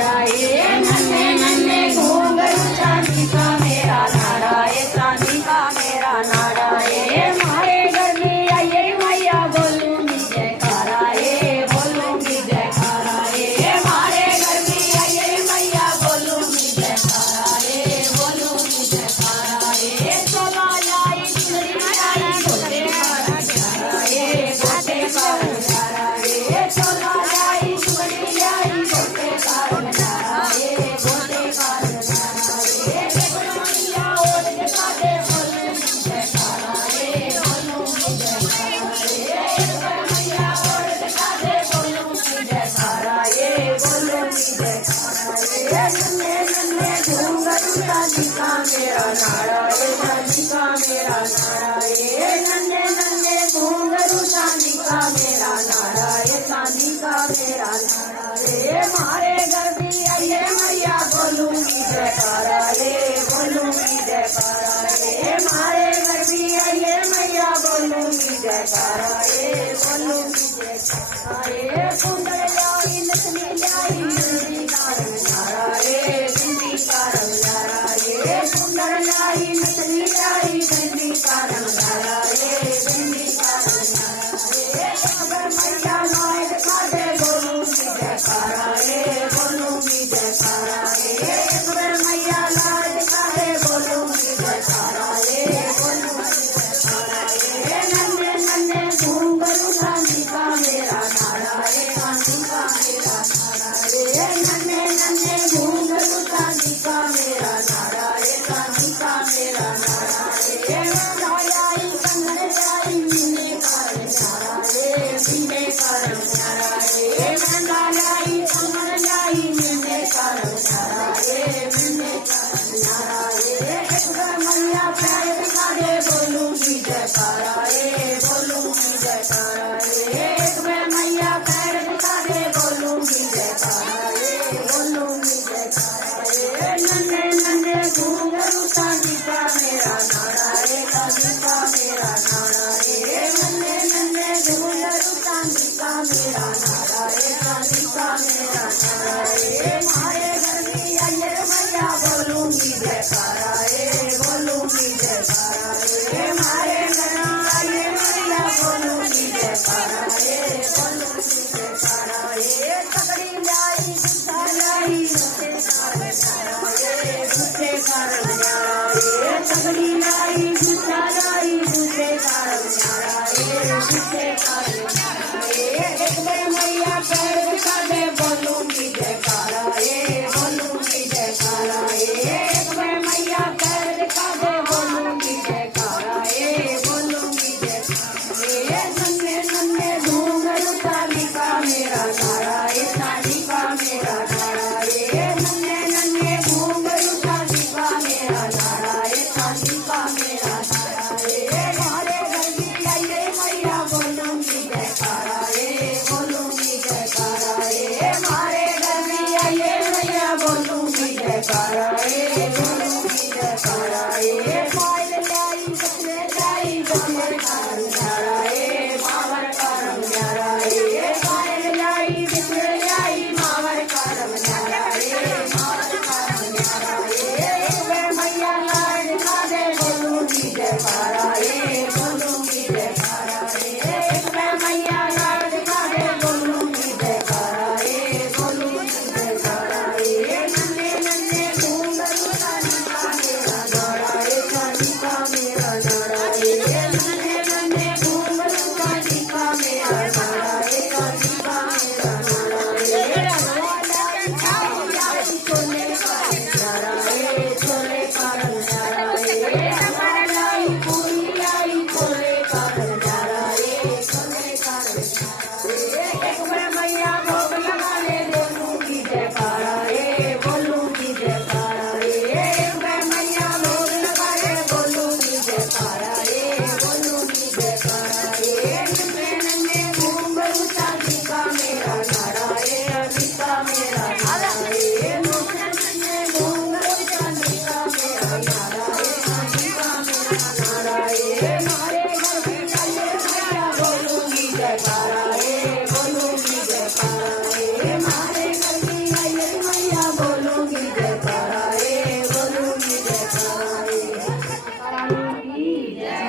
नारा, ये नन्हे नन्हे घूंघरू चांदी का मेरा नारा, ये चांदी का मेरा नारा। ये मारे घर में आइए मैया बोलूंगी जयकारा, ये बोलूंगी जयकारा। ये मारे घर में आइए मैया बोलूंगी जयकारा, ये बोलूंगी जयकारा। ये चला लाई चुनरी लाई गोटे का नजारा, ये गोटे का नजारा। ये चला लाई चुनरी लाई गोटे का नजारा, ये गोटे का नजारा। ये मैया ओढ़ के काटे बोलूंगी जयकारा, ये बोलूंगी जयकारा। ये मैया ओढ़ के काटे बोलूंगी जयकारा, ये बोलूंगी जयकारा। ये नन्हे नन्हे घूंघरू चांदी का मेरा नारा, ये चांदी का मेरा नारा। ये नन्हे नन्हे घूंघरू चांदी का मेरा नारा, ये चांदी का मेरा नारा। ये मारे घर भी आइए मैया बोलूंगी जयकारा, ये बोलूंगी जयकारा। ये मारे घर भी आइए मैया बोलूंगी जयकारा, ये बोलूंगी जयकारा। ये सुंदर लाई नथनी लाई बिंदी का रंग न्यारा, ये बिंदी का रंग न्यारा। ये सुंदर लाई नथनी लाई बिंदी का रंग न्यारा, ये बिंदी का रंग न्यारा। ये अगर मैया लाए खाते बोलूंगी जयकारा, ये बोलूंगी जयकारा। ये अगर मैया लाए खाते बोलूंगी जयकारा, ये बोलूंगी जयकारा। ये नन्हे नन्हे घूंघरू चांदी का मेरा नारा, ये चांदी का मेरा नारा। ये नन्हे नन्हे घूंघरू चांदी का मेरा नारा, ये चांदी का मेरा नारा। ये लाई कंगन लाई मीने का न्यारा, ये मीने का न्यारा। ये लाई कंगन लाई मीने का न्यारा, ये मीने का न्यारा। ये अगर मैया प्यार दिखा दे बोलूंगी जयकारा, ये बोलूंगी जयकारा। ये अगर मैया प्यार दिखा दे बोलूंगी जयकारा, ये बोलूंगी जयकारा। ये नन्हे नन्हे घूंघरू चांदी का मेरा नारा, ये चांदी का मेरा नारा। ये नन्हे नन्हे घूंघरू चांदी का मेरा नारा, ये चांदी का मेरा नारा। ये मारे घर में आइए मैया बोलूंगी जयकारा, ये बोलूंगी जयकारा। ये मारे घर में आइए मैया बोलूंगी जयकारा, ये बोलूंगी जयकारा। ये तगड़ी लाई गुस्सा लाई गुस्से का नजारा, ये गुस्से का नजारा। ये तगड़ी लाई गुस्सा लाई गुस्से का नजारा, ये गुस्से का नजारा। ये एक बार मैया पैर दिखा दे बोलूंगी जयकारा, ये बोलूंगी जयकारा। ये एक बार मैया पैर दिखा दे बोलूंगी जयकारा, ये बोलूंगी जयकारा। ये नन्हे नन्हे घूंघरू चांदी का मेरा नारा, ये चांदी का मेरा नारा।